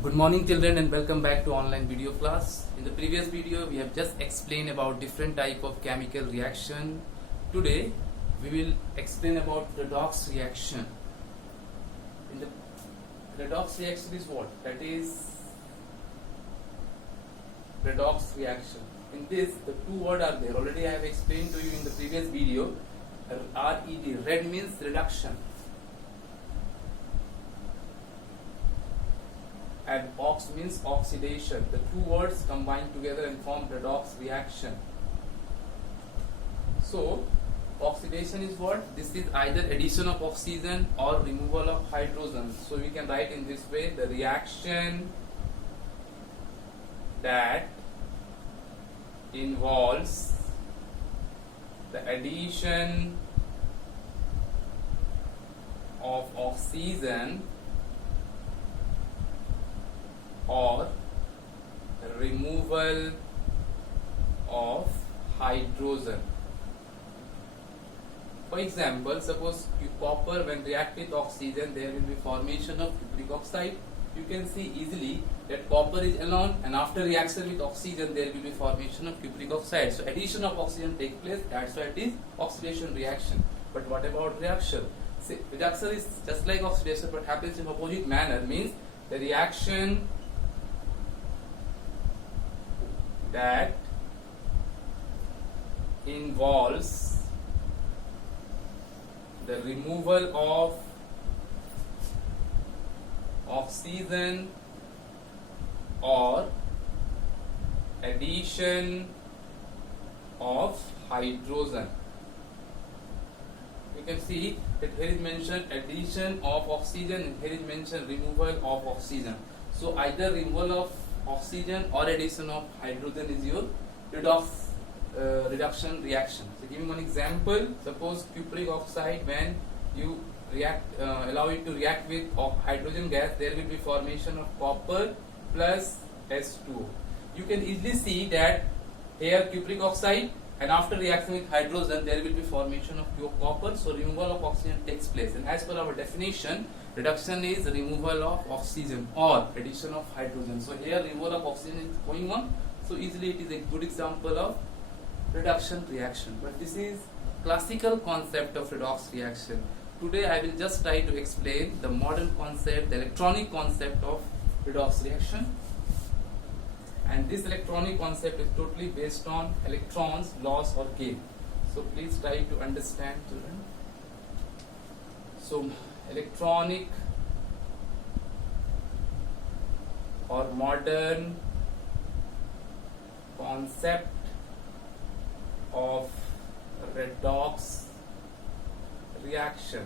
Good morning children and welcome back to online video class. In the previous video we have just explained about different type of chemical reaction. Today we will explain about redox reaction. In the redox reaction is what? That is redox reaction. In this the two words are there. Already I have explained to you in the previous video. RED, red means reduction. And ox means oxidation. The two words combine together and form redox reaction. So, oxidation is what? This is either addition of oxygen or removal of hydrogen. So, we can write in this way: the reaction that involves the addition of oxygen or removal of hydrogen. For example, suppose copper when react with oxygen, there will be formation of cupric oxide. You can see easily that copper is alone, and after reaction with oxygen there will be formation of cupric oxide. So addition of oxygen takes place, that's why it is oxidation reaction. But what about reaction? See, reduction is just like oxidation but happens in opposite manner, means the reaction that involves the removal of oxygen or addition of hydrogen. You can see that here is mentioned addition of oxygen and here is mentioned removal of oxygen. So either removal of oxygen or addition of hydrogen is your reduction reaction. So give me one example. Suppose cupric oxide, when you allow it to react with hydrogen gas, there will be formation of copper plus H2O. You can easily see that here cupric oxide, and after reaction with hydrogen there will be formation of pure copper, so removal of oxygen takes place. And as per our definition, reduction is removal of oxygen or addition of hydrogen. So here removal of oxygen is going on, so easily it is a good example of reduction reaction. But this is classical concept of redox reaction. Today I will just try to explain the modern concept, the electronic concept of redox reaction. And this electronic concept is totally based on electrons, loss or gain. So please try to understand, children. So electronic or modern concept of redox reaction.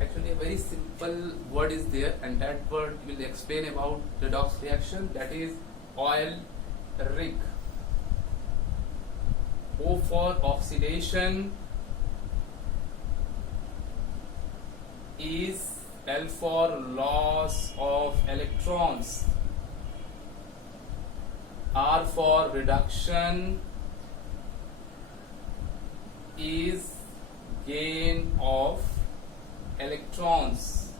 Actually a very simple word is there, and that word will explain about redox reaction, that is oil rig. O for oxidation is L for loss of electrons, R for reduction is gain of electrons.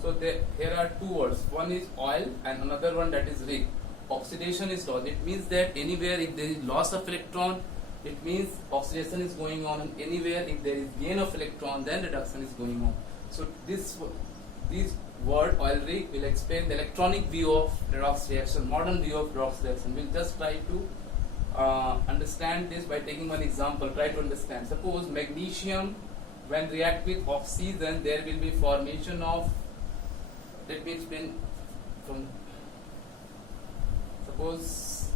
So here are two words, one is oil and another one that is rig. Oxidation is loss. It means that anywhere if there is loss of electron, it means oxidation is going on, and anywhere if there is gain of electron, then reduction is going on. So this word oil rig will explain the electronic view of redox reaction, modern view of redox reaction. We'll just try to understand this by taking one example. Try to understand. Suppose magnesium when react with oxygen, there will be formation of, let me explain from, suppose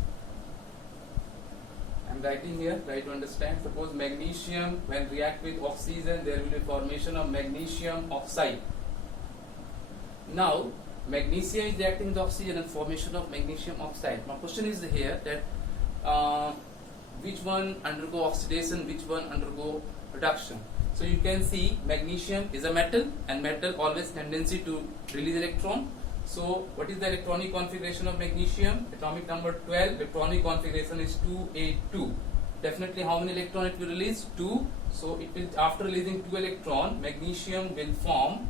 I am writing here, try to understand. Suppose magnesium when react with oxygen, there will be formation of magnesium oxide. Now magnesium is reacting with oxygen and formation of magnesium oxide. My question is here that which one undergo oxidation, which one undergo reduction. So you can see magnesium is a metal, and metal always tendency to release electron. So what is the electronic configuration of magnesium? Atomic number 12, electronic configuration is 2A2. definitely how many electron it will release? 2. So it will, after releasing 2 electron, magnesium will form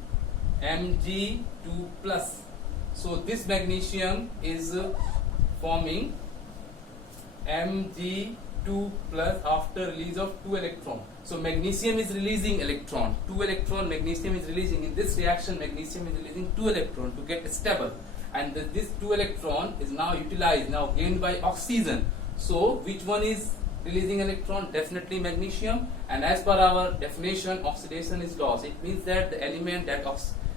Mg2 plus. So this magnesium is forming Mg2 plus after release of 2 electron. So magnesium is releasing electron, 2 electron magnesium is releasing. In this reaction magnesium is releasing 2 electron to get stable, and this 2 electron is now utilized, now gained by oxygen. So which one is releasing electron? Definitely magnesium. And as per our definition, oxidation is loss. It means that the element that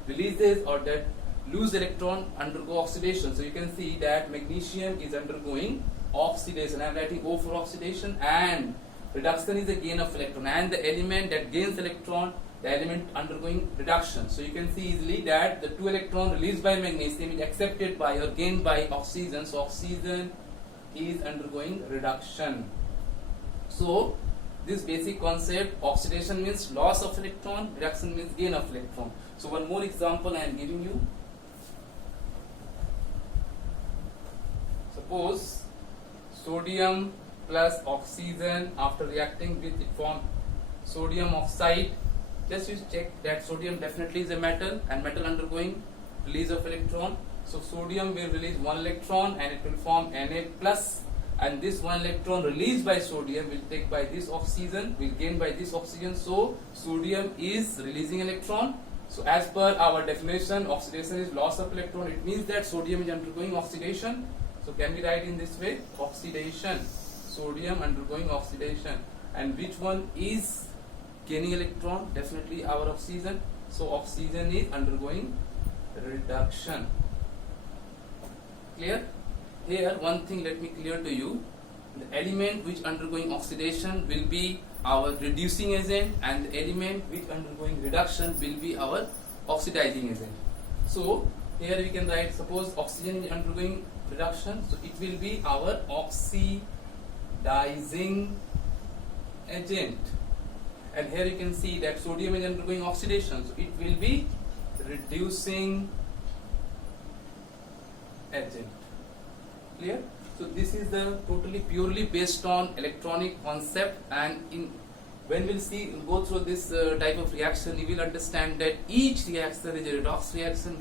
releases or that lose electron undergo oxidation. So you can see that magnesium is undergoing oxidation. I am writing O for oxidation, and reduction is the gain of electron, and the element that gains electron, the element undergoing reduction. So you can see easily that the 2 electron released by magnesium is accepted by or gained by oxygen. So oxygen is undergoing reduction. So this basic concept, oxidation means loss of electron, reduction means gain of electron. So one more example I am giving you. Suppose sodium plus oxygen, after reacting with it form sodium oxide. Just you check that sodium definitely is a metal, and metal undergoing release of electron. So sodium will release 1 electron and it will form Na plus, and this 1 electron released by sodium will take by this oxygen, will gain by this oxygen. So sodium is releasing electron. So as per our definition, oxidation is loss of electron. It means that sodium is undergoing oxidation. So can we write in this way? Oxidation. Sodium undergoing oxidation. And which one is gaining electron? Definitely our oxygen. So oxygen is undergoing reduction. Clear? Here one thing let me clear to you. The element which undergoing oxidation will be our reducing agent, and the element which undergoing reduction will be our oxidizing agent. So here we can write, suppose oxygen is undergoing reduction, so it will be our oxidizing agent. And here you can see that sodium is undergoing oxidation, so it will be reducing agent. Clear? So this is the totally purely based on electronic concept, and when we'll go through this type of reaction, you will understand that each reaction is a redox reaction,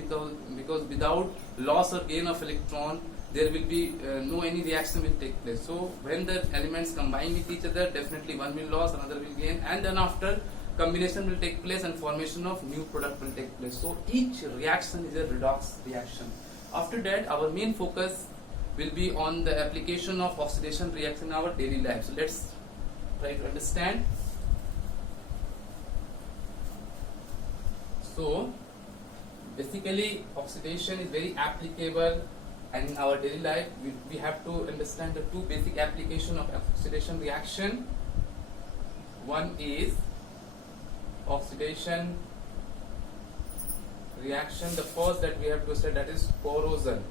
because without loss or gain of electron there will be no any reaction will take place. So when the elements combine with each other, definitely one will lose, another will gain, and then after combination will take place and formation of new product will take place. So each reaction is a redox reaction. After that, our main focus will be on the application of oxidation reaction in our daily life. So let's try to understand. So basically oxidation is very applicable, and in our daily life we have to understand the two basic application of oxidation reaction. One is oxidation reaction, the first that we have to say, that is corrosion.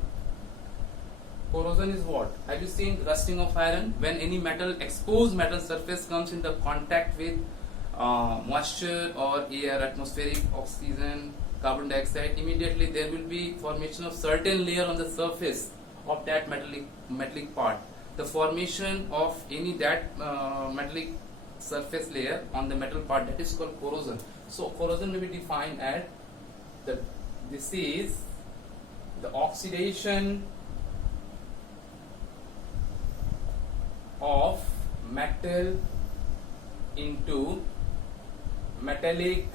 Corrosion is what? Have you seen rusting of iron? When any metal, exposed metal surface comes in the contact with moisture or air, atmospheric oxygen, carbon dioxide, immediately there will be formation of certain layer on the surface of that metallic part. The formation of any that metallic surface layer on the metal part, that is called corrosion. So corrosion may be defined as this is the oxidation of metal into metallic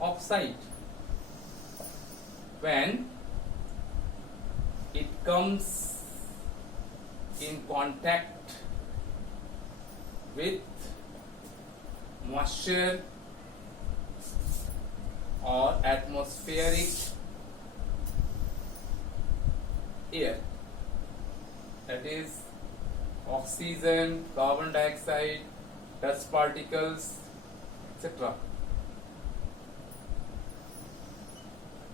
oxide when it comes in contact with moisture or atmospheric air, that is oxygen, carbon dioxide, dust particles, etc.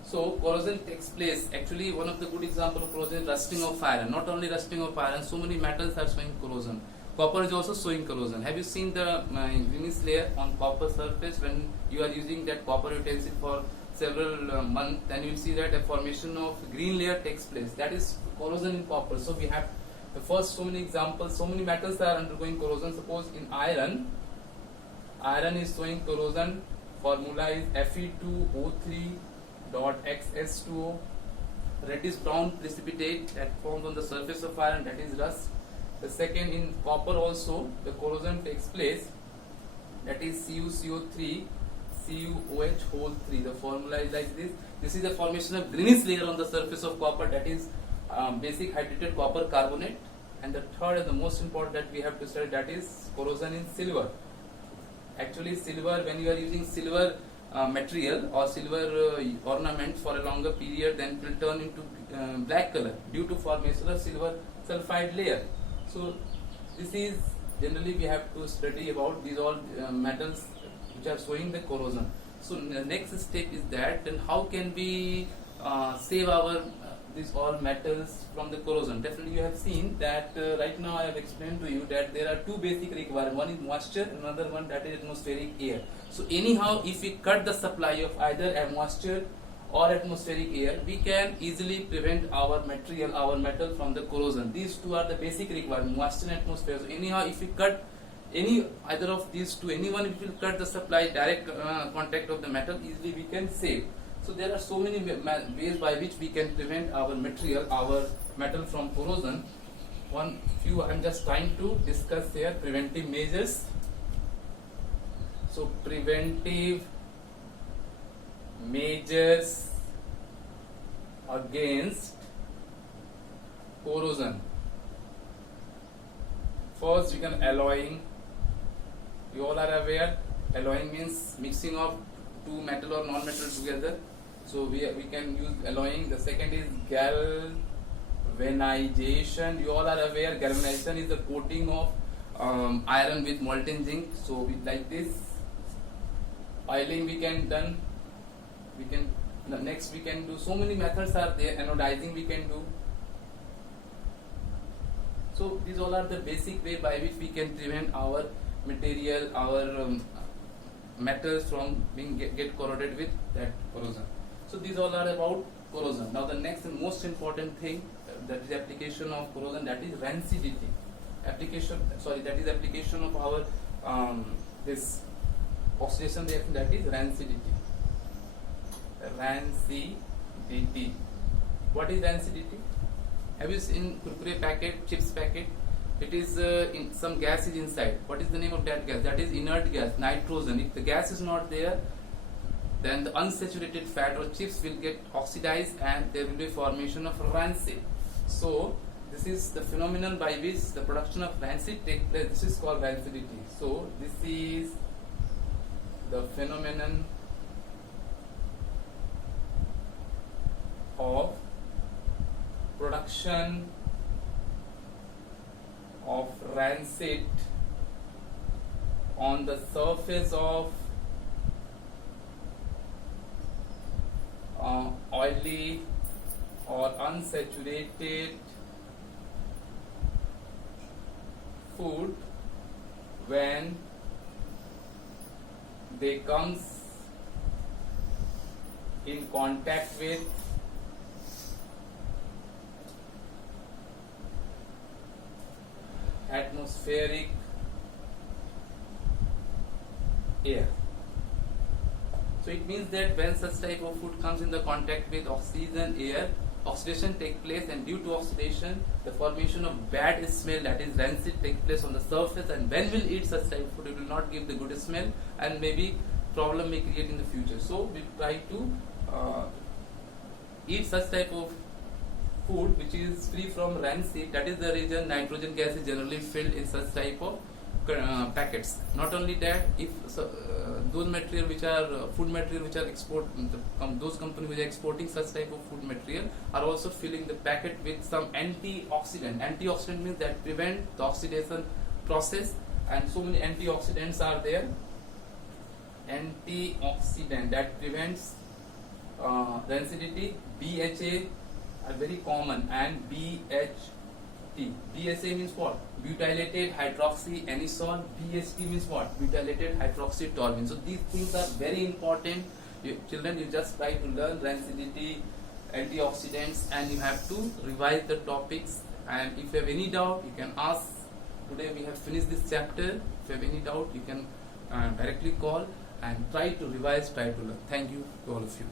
So corrosion takes place. Actually, one of the good example of corrosion is rusting of iron. Not only rusting of iron, so many metals are showing corrosion. Copper is also showing corrosion. Have you seen the greenish layer on copper surface? When you are using that copper utensil for several months, then you will see that a formation of green layer takes place. That is corrosion in copper. So we have the first so many examples. So many metals are undergoing corrosion. Suppose in iron is showing corrosion. Formula is Fe2O3 dot XS2O, reddish brown precipitate that forms on the surface of iron, that is rust. The second, in copper also the corrosion takes place, that is CuCO3 CuOH whole 3. The formula is like this. This is the formation of greenish layer on the surface of copper, that is basic hydrated copper carbonate. And the third and the most important that we have to study, that is corrosion in silver. Actually silver, when you are using silver material or silver ornament for a longer period, then it will turn into black color due to formation of silver sulfide layer. So this is generally we have to study about these all metals which are showing the corrosion. So the next step is that then how can we save our these all metals from the corrosion. Definitely you have seen that right now I have explained to you that there are two basic requirements. One is moisture, another one that is atmospheric air. So anyhow, if we cut the supply of either a moisture or atmospheric air, we can easily prevent our material, our metal from the corrosion. These two are the basic requirements, moisture and atmosphere. So anyhow, if we cut either of these two, anyone, if we will cut the supply, direct contact of the metal, easily we can save. So there are so many ways by which we can prevent our material, our metal from corrosion. One few I am just trying to discuss here. Preventive measures. So preventive measures against corrosion. First, we can alloying. You all are aware, alloying means mixing of two metal or non-metal together. So we can use alloying. The second is galvanization. You all are aware, galvanization is the coating of iron with molten zinc. So with like this. Oiling we can done. Next we can do, so many methods are there. Anodizing we can do. So these all are the basic way by which we can prevent our material, our metals from being get corroded with that corrosion. So these all are about corrosion. Now the next and most important thing, that is application of corrosion, that is rancidity. That is application of our this oxidation reaction, that is rancidity. Rancidity. What is rancidity? Have you seen kurkure packet, chips packet? It is in some gas is inside. What is the name of that gas? That is inert gas, nitrogen. If the gas is not there, then the unsaturated fat or chips will get oxidized and there will be formation of rancid. So this is the phenomenon by which the production of rancid takes place. This is called rancidity. So this is the phenomenon of production of rancid on the surface of oily or unsaturated food when they comes in contact with atmospheric air. So it means that when such type of food comes in the contact with oxygen, air, oxidation takes place, and due to oxidation the formation of bad smell, that is rancid, takes place on the surface, and when we'll eat such type of food it will not give the good smell and maybe problem may create in the future. So we try to eat such type of food which is free from rancid. That is the reason nitrogen gas is generally filled in such type of packets. Not only that, if those material which are food material which are those companies which are exporting such type of food material are also filling the packet with some antioxidant. Antioxidant means that prevent the oxidation process, and so many antioxidants are there. Antioxidant that prevents rancidity. BHA are very common, and BHT. BHA means what? Butylated hydroxyanisole. BHT means what? Butylated hydroxytoluene. So these things are very important. Children, you just try to learn rancidity, antioxidants, and you have to revise the topics. And if you have any doubt, you can ask. Today we have finished this chapter. If you have any doubt, you can directly call and try to revise, try to learn. Thank you to all of you.